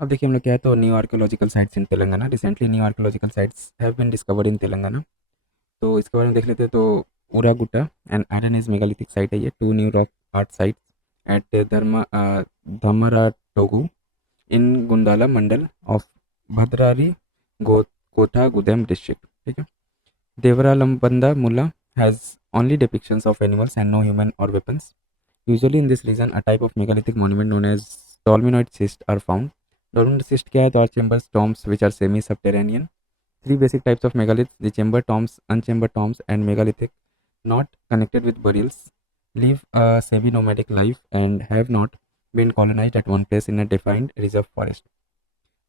अब देखिए हम लोग क्या है तो new archaeological sites in Telangana. Recently new archaeological sites have been discovered in Telangana. तो इसके बारे में देख लेते हैं। तो Uragutta and iron age megalithic site है ये। Two new rock art sites at Dhamaratogu in Gundala mandal of Bhadradri Kothagudem district. ठीक है। देवरालंबंदा मुला has only depictions of animals and no human or weapons. Usually in this region, a type of megalithic monument known as dolominoid schist are found. Dolominoid schist क्या है तो are chambers tombs which are semi-subterranean. Three basic types of megaliths: the chamber tombs, unchambered tombs, and megalithic, not connected with burials, live a semi-nomadic life and have not been colonized at one place in a defined reserve forest.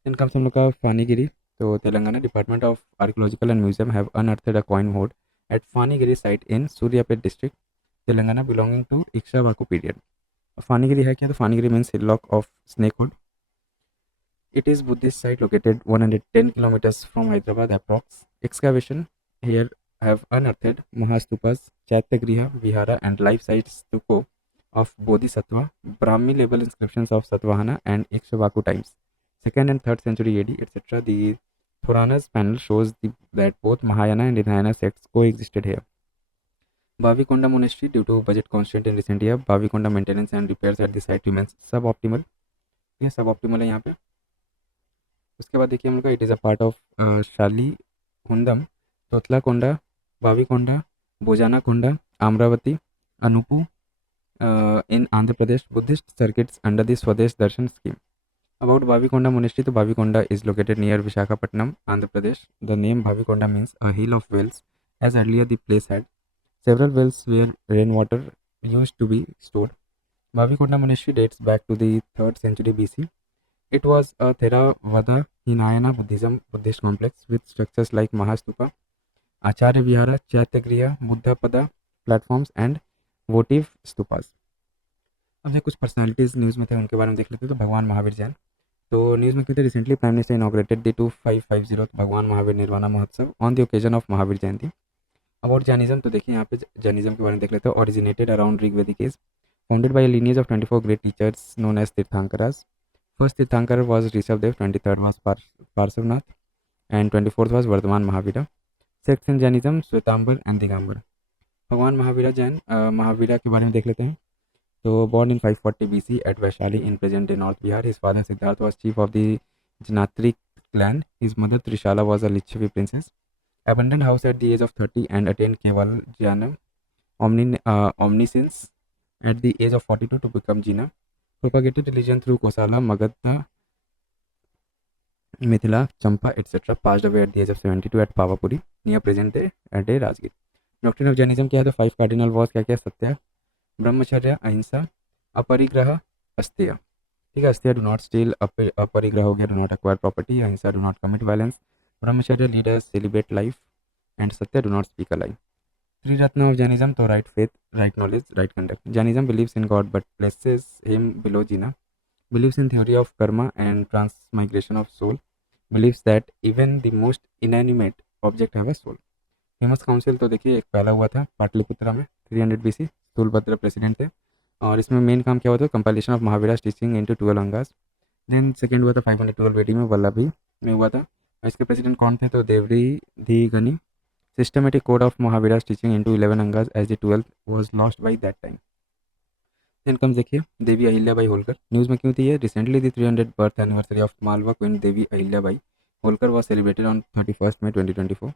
Then comes हम लोग का फानीगिरी। तो Telangana department of archaeological and museum have unearthed a coin hoard at Phanigiri site in Suryapet district Telangana belonging to Ikshvaku period. Phanigiri है क्या तो Phanigiri means hillock of snakehood. It is Buddhist site located 110 kilometers from Hyderabad approx. Excavation here have unearthed Mahastupas, Chaitagriha, Vihara and life size stucco of Bodhisattva, Brahmi label inscriptions of Satvahana and Ikshvaku times, 2nd and 3rd century AD, etc. The Puranas panel shows that both Mahayana and Hinayana sects coexisted here. Bavikonda Monastery, due to budget constraint in recent year, Bavikonda maintenance and repairs at the site remains suboptimal. ये suboptimal है यहाँ पे। उसके बाद देखिए हम लोग का it is a part of Salihundam, Thotlakonda, Bavikonda, Bojjannakonda, Amaravati, Anupu in Andhra Pradesh Buddhist circuits under the Swadesh Darshan scheme. About Bavikonda monastery तो Bavikonda is located near Visakhapatnam Andhra Pradesh. The name Bavikonda means a hill of wells as earlier the place had several wells where rainwater used to be stored. Bavikonda monastery dates back to the 3rd century BC. It was a Theravada Hinayana Buddhist complex with structures like Mahastupa, Acharya Vihara, Chaitagriha, Buddhapada platforms and votive stupas. अब ये कुछ personalities news में थे उनके बारे में देख लेते हैं। तो भगवान महावीर जैन। तो न्यूज़ में क्यों थे recently prime minister inaugurated the 2550 भगवान महावीर निर्वाणा महोत्सव on the occasion of Mahavir Jayanti. About Jainism तो देखिए यहाँ पे जैनिज्म के बारे में देख लेते हैं। Originated around Rigvedic age, founded by lineage of 24 great teachers known as Tirthankaras. First Tirthankar was Rishabdev, 23rd was Parsavnath, and 24th was Vardhaman Mahavira. Sects in Jainism, Shwetambar and Digambar. भगवान महावीरा जैन महावीरा के बारे में देख लेते हैं। तो born in 540 BC at Vaishali in present day North Bihar, his father Siddharth was chief of the Janatri clan. His mother Trishala was a Lichavi princess. Abandoned house at the age of 30 and attained Keval Jnanam omniscience at the age of 42 to become Jina. Propagated religion through Kosala, Magadha, Mithila, Champa, etc. Passed away at the age of 72 at Pavapuri, near present day at Rajgir. Doctrine of Jainism क्या है तो 5 cardinal was क्या क्या सत्य, ब्रह्मचर्य, अहिंसा, अपरिग्रह, अस्तेय। ठीक है। अस्तेय डू नॉट स्टील, अपरिग्रह हो गया डू नॉट एक्वायर प्रॉपर्टी, अहिंसा डू नॉट कमिट वायलेंस, ब्रह्मचर्य लीडर्स सेलिब्रेट लाइफ एंड सत्य do not speak a lie. Three Ratna of Jainism तो right faith, right knowledge, right conduct. Jainism believes in God but places him below Jina. Believes in theory of karma and transmigration of soul. Believes that even the most inanimate object have a soul. Famous council तो देखिए एक पहला हुआ था पाटलिपुत्रा में 300 BC, Sthulabhadra president थे और इसमें मेन काम क्या हुआ था compilation of Mahavira's teaching into 12 Angas. Then second हुआ था 512 AD में वल्लभी में हुआ था। इसके प्रेसिडेंट कौन थे तो देवरी धी Ghani. Systematic code of Mahavira's teaching into 11 Angas as the 12th was lost by that time. Then comes देखिए देवी अहिल्याबाई होलकर। न्यूज़ में क्यों थी ये recently the 300 birth anniversary of Malwa queen Devi Ahilyabai Holkar was celebrated on 31st May 2024.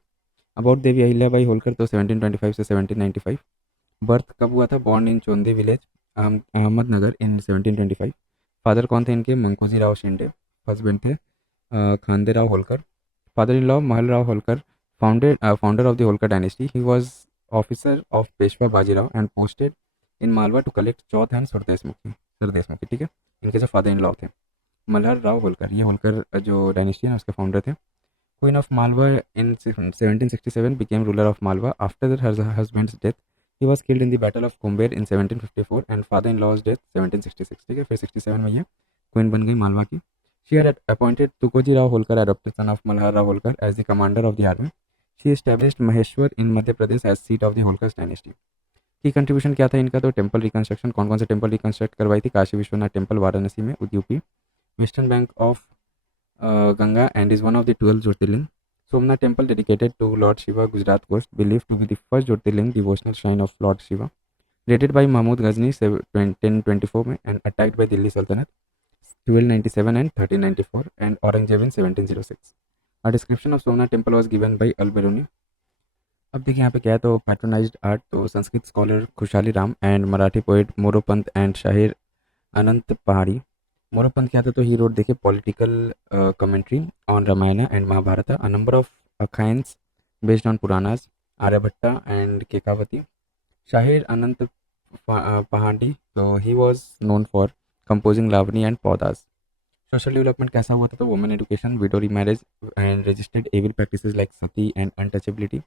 About Devi Ahilyabai Holkar तो 1725 से 1795। बर्थ कब हुआ था born in Chondi village Ahmednagar in 1725। Father कौन थे इनके मंकोजी राव शिंदे। हस्बैंड थे Khanderao Holkar. Father in law Malhar Rao Holkar founder of the Holkar dynasty. He was officer of Peshwa Bajirao and posted in Malwa to collect Chauth and sardeshmukhi. ठीक है। इनके जो फादर इन लॉ थे मल्हार राव होलकर, ये होलकर जो डायनेस्टी है उसके फाउंडर थे। Queen of Malwa in 1767 became ruler of Malwa. After her husband's death, he was killed in the battle of Kumbher in 1754 and father-in-law's death 1766। ठीक है। फिर 67 में ये क्वीन बन गई मालवा की। She had appointed Tukoji Rao Holkar, adopted son of Malhar Rao Holkar, as the commander of the army. She established Maheshwar in Madhya Pradesh as seat of the Holkar dynasty. की contribution क्या था इनका तो temple reconstruction. कौन कौन से temple reconstruct करवाई थी काशी विश्वनाथ टेम्पल वाराणसी में UP. Western bank of Ganga and is one of the 12 Jyotirling. Somnath temple dedicated to Lord Shiva, Gujarat coast, believed to be the first Jyotirling devotional shrine of Lord Shiva, raided by Mahmud Ghazni 1024 में and attacked by Delhi Sultanate 1297 and 1394 and Aurangzeb in 1706. A description of Somnath temple was given by Al-Biruni. अब देखिए यहाँ पे क्या है, तो patronised art, तो Sanskrit scholar Khushali Ram and Marathi poet Moropant and Shahir Anant Pahadi. Moropant क्या था, तो ही रोड देखिए political commentary on Ramayana and Mahabharata, a number of akhyans based on Puranas, Aryabhatta and Kekavati. Shahir Anant Pahadi, तो he was known for composing lavani and powadas. Social development कैसा हुआ था, तो women education, widow marriage and resisted evil practices like sati and untouchability,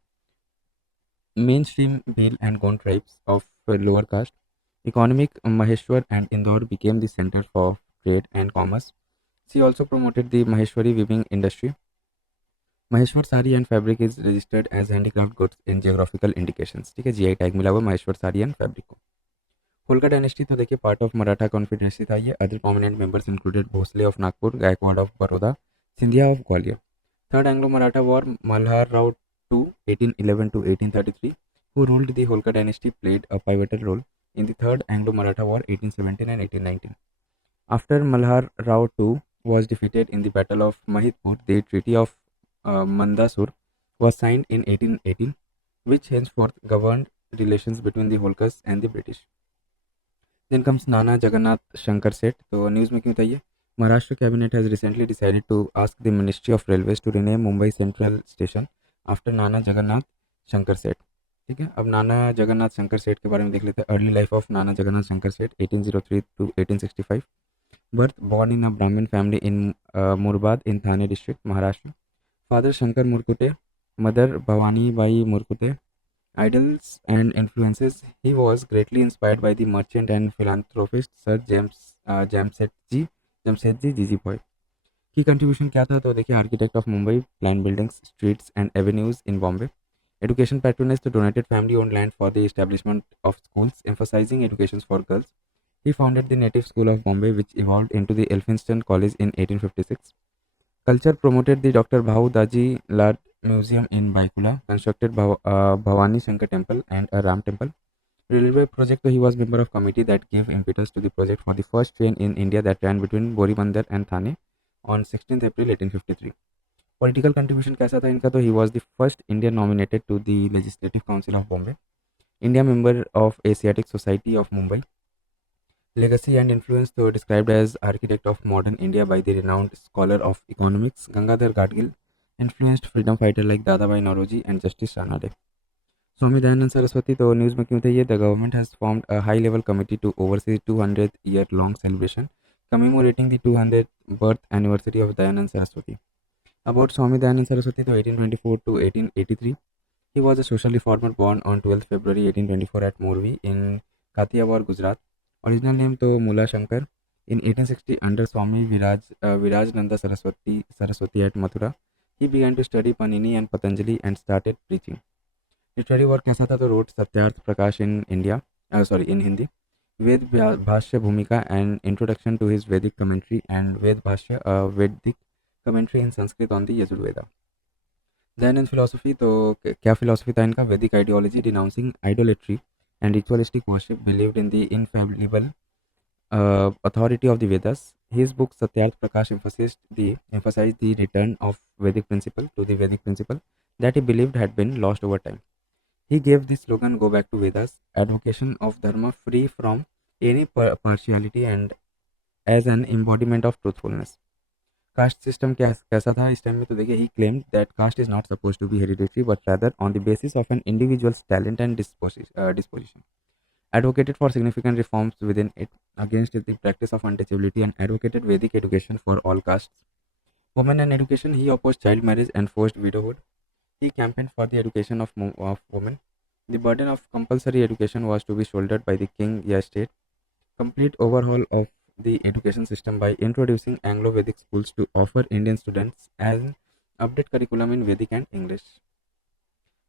mainstream Bhil and Gond tribes of lower caste. Economic, Maheshwar and Indore became the center for trade and commerce. She also promoted the Maheshwari weaving industry. Maheshwar sari and fabric is registered as handicraft goods in geographical indications. ठीक है, GI tag मिला हुआ Maheshwar sari and fabric को. Holkar dynasty तो देखिए part of Maratha confederacy था ये. Other prominent members included Bhonsle of Nagpur, Gaikwad of Baroda, Scindia of Gwalior. Third Anglo Maratha war, Malhar Rao II 1811 to 1833, who ruled the Holkar dynasty, played a pivotal role in the Third Anglo-Maratha War 1817 and 1819. After Malhar Rao II was defeated in the Battle of Mahidpur, the Treaty of Mandasur was signed in 1818, which henceforth governed relations between the Holkars and the British. Then comes Nana Jagannath Shankar Seth. तो news में क्यों था ये? Maharashtra cabinet has recently decided to ask the Ministry of Railways to rename Mumbai Central Station after नाना जगन्नाथ शंकर सेठ. ठीक है, अब नाना जगन्नाथ शंकर सेठ के बारे में देख लेते हैं. अर्ली लाइफ ऑफ नाना जगन्नाथ शंकर सेठ 1803 to 1865. Birth, born in a Brahmin family in Murbad in Thane district, Maharashtra. Father Shankar Murkute, mother Bhavani Bai Murkute. Idols and influences, he was greatly inspired by the merchant and philanthropist Sir Jamsetji Jejeebhoy. की कंट्रीब्यूशन क्या था, तो देखिए architect of Mumbai, plan buildings, streets and avenues in Bombay. Education patronage, तो donated family own land for the establishment of schools emphasising education for girls. He founded the native school of Bombay which evolved into the Elphinstone college in 1856. Culture promoted the doctor Bhau Daji Lad museum in Byculla, constructed Bhavani Shankar temple and a Ram temple. Railway project, so he was member of committee that gave impetus to the project for the first train in India that ran between Boribandar and Thane on 16th April 1853. Political contribution कैसा था इनका, तो he was the first Indian nominated to the Legislative Council of Bombay, India member of Asiatic Society of Mumbai. Legacy and influence, तो described as architect of modern India by the renowned scholar of economics Gangadhar Gadgil, influenced freedom fighter like Dadabhai Naoroji and Justice Ranade. Swami Dayanand Saraswati, तो news में क्यों थे ये? The government has formed a high level committee to oversee 200th year long celebration commemorating the 200th birth anniversary of Dayanand Saraswati. About Swami Dayanand Saraswati, to 1824 to 1883, he was a social reformer born on 12th February 1824 at Morvi in Kathiawar, Gujarat. Original name to Mula Shankar. In 1860, under Swami Virajnanda Saraswati at Mathura, he began to study Panini and Patanjali and started preaching. Literary work कैसा था, तो wrote Satyarth Prakash in India in Hindi, Veda Bhashya Bhumika and introduction to his Vedic commentary and Veda Bhashya Vedic commentary in Sanskrit on the Yajurveda. Dayanand philosophy, तो क्या philosophy था इनका? Vedic ideology denouncing idolatry and ritualistic worship, believed in the infallible authority of the Vedas. His book Satyarth Prakash emphasized the return of Vedic principle to the Vedic principle that he believed had been lost over time. He gave the slogan "Go back to Vedas," advocation of dharma free from any partiality and as an embodiment of truthfulness. Caste system कैसा था इस time में, तो देखिए ही claimed that caste is not supposed to be hereditary but rather on the basis of an individual's talent and disposition. Advocated for significant reforms within it, against the practice of untouchability, and advocated Vedic education for all castes. Women and education, he opposed child marriage and forced widowhood. He campaigned for the education of women. The burden of compulsory education was to be shouldered by the king state. Complete overhaul of the education system by introducing Anglo-Vedic schools to offer Indian students an updated curriculum in Vedic and English.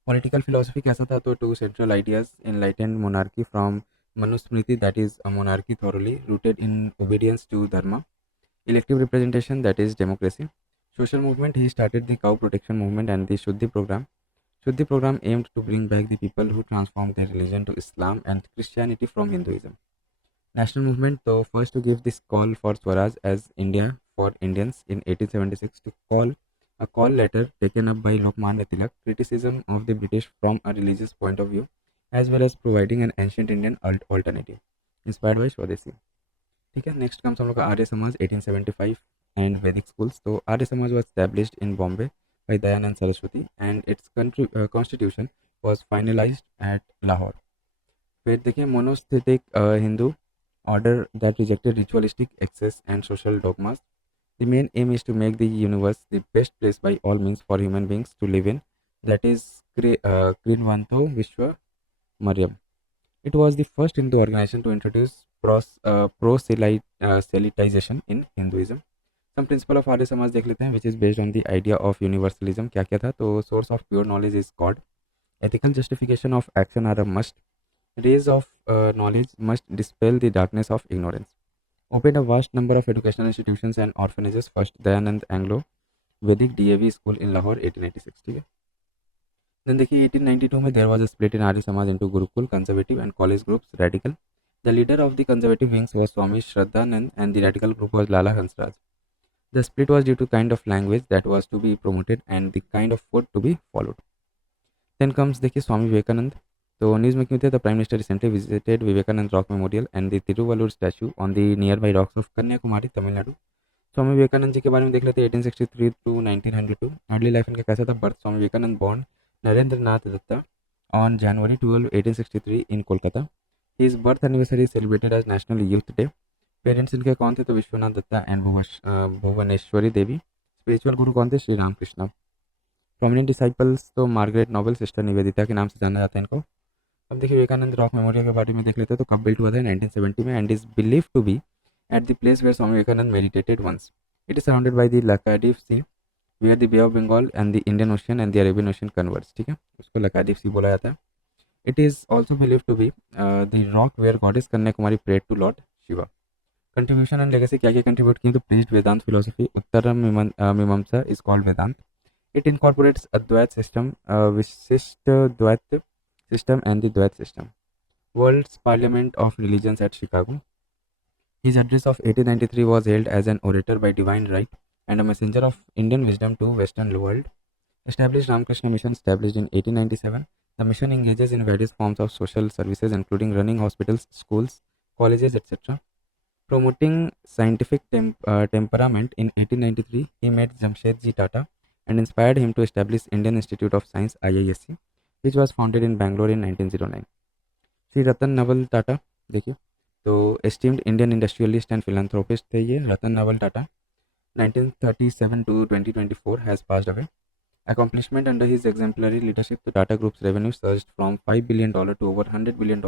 Political philosophy कैसा था, तो two central ideas: enlightened monarchy from Manusmriti, that is a monarchy thoroughly rooted in obedience to dharma; elective representation, that is democracy; Social movement, he started the cow protection movement and the Shuddhi program. Shuddhi program aimed to bring back the people who transformed their religion to Islam and Christianity from Hinduism. National movement, though first to give this call for Swaraj as India for Indians in 1876 to call a call letter taken up by Lokmanya Tilak, criticism of the British from a religious point of view, as well as providing an ancient Indian alternative, inspired by Swadeshi. ठीक है, next comes हम लोग का Arya Samaj 1875 and वैदिक schools. तो Arya Samaj was established in Bombay by Dayanand Saraswati and its constitution was finalized at Lahore. फिर देखिए मोनोस्थेटिक Hindu order that rejected ritualistic excess and social dogmas. The main aim is to make the universe the best place by all means for human beings to live in. That is Krinvanto Vishwa Maryam. It was the first Hindu organization to introduce proselytization in Hinduism. Some principle of Arya Samaj देख लेते हैं which is based on the idea of universalism. क्या क्या था? तो source of pure knowledge is God. Ethical justification of action are a must. Rays of knowledge must dispel the darkness of ignorance. Opened a vast number of educational institutions and orphanages. First Dayanand Anglo Vedic DAV School in Lahore 1886. ठीक है. Then देखिए 1892 में there was a split in Arya Samaj into Gurukul, conservative and college groups, radical. The leader of the conservative wings was Swami Shraddhanand and the radical group was Lala Hansraj. The split was due to kind of language that was to be promoted and the kind of food to be followed. Then comes देखिए स्वामी विवेकानंद. तो news में क्यों थे? The prime minister recently visited Vivekananda rock memorial and the Tiruvallur statue on the near by rocks of Kanyakumari Tamil Nadu. Swami Vivekananda ji के बारे में देख लेते हैं 1863 टू 1902. अर्ली लाइफ इनका कैसा था? Birth Swami Vivekananda born Narendra Nath Datta on January 12 1863 in Kolkata. His birth anniversary celebrated as national youth day. Parents इनके कौन थे? तो विश्वनाथ दत्ता एंड भुवनेश्वरी देवी. स्पिरिचुअल गुरु कौन थे? श्री रामकृष्ण. प्रोमिनेंट डिसाइपल्स तो मार्गरेट नोबल, सिस्टर निवेदिता के नाम से जाना जाता है इनको. अब देखिए विवेकानंद रॉक मेमोरियल के बारे में देख लेते हैं. तो कब बिल्ट हुआ था? 1970 में and is believe to be at the place where Swami Vivekananda meditated once. It is surrounded by the Lakshadweep sea where the bay of Bengal and the Indian ocean and the Arabian ocean converts. ठीक है, उसको Lakshadweep sea बोला जाता है. It is also believe to be the rock where goddess Kanyakumari prayed to lord Shiva. Contribution and legacy क्या क्या contribute किए? तो preached Vedanta philosophy. Uttara Mimamsa is called Vedanta. It incorporates Advaita system, Vishishta Dvaita system and the Dvait system. World's Parliament of Religions at Chicago. His address of 1893 was hailed as an orator by divine right and a messenger of Indian wisdom to Western world. Established Ramakrishna Mission, established in 1897. The mission engages in various forms of social services including running hospitals, schools, colleges, etc. Promoting scientific temperament in 1893, he met Jamshedji Tata and inspired him to establish Indian Institute of Science IISc, which was founded in Bangalore in 1909. Shri Ratan Naval Tata देखिए, तो esteemed Indian industrialist and philanthropist थे ये रतन Naval Tata. 1937 to 2024 has passed away. Accomplishment under his exemplary leadership, the Tata Group's revenue surged from $5 billion to over $100 billion.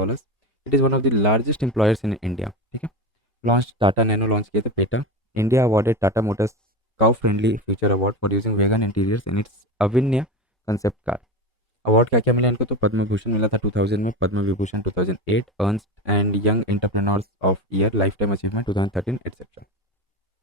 It is one of the largest employers in India. ठीक है. Launched Tata Nano launch किए थे PETA. India awarded Tata Motors Cow Friendly Future Award for using vegan interiors in its Avinya concept car. Award क्या क्या मिला इनको? तो पद्म भूषण मिला था 2000 में, Padma Vibhushan 2008, Ernst and Young entrepreneurs of year lifetime achievement 2013 etcetera.